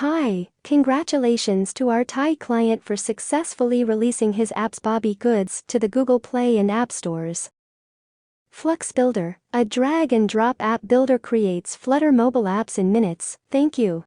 Hi, congratulations to our Thai client for successfully releasing his apps Babi goods to the Google Play and App Stores. FluxBuilder, a drag-and-drop app builder creates Flutter mobile apps in minutes. Thank you.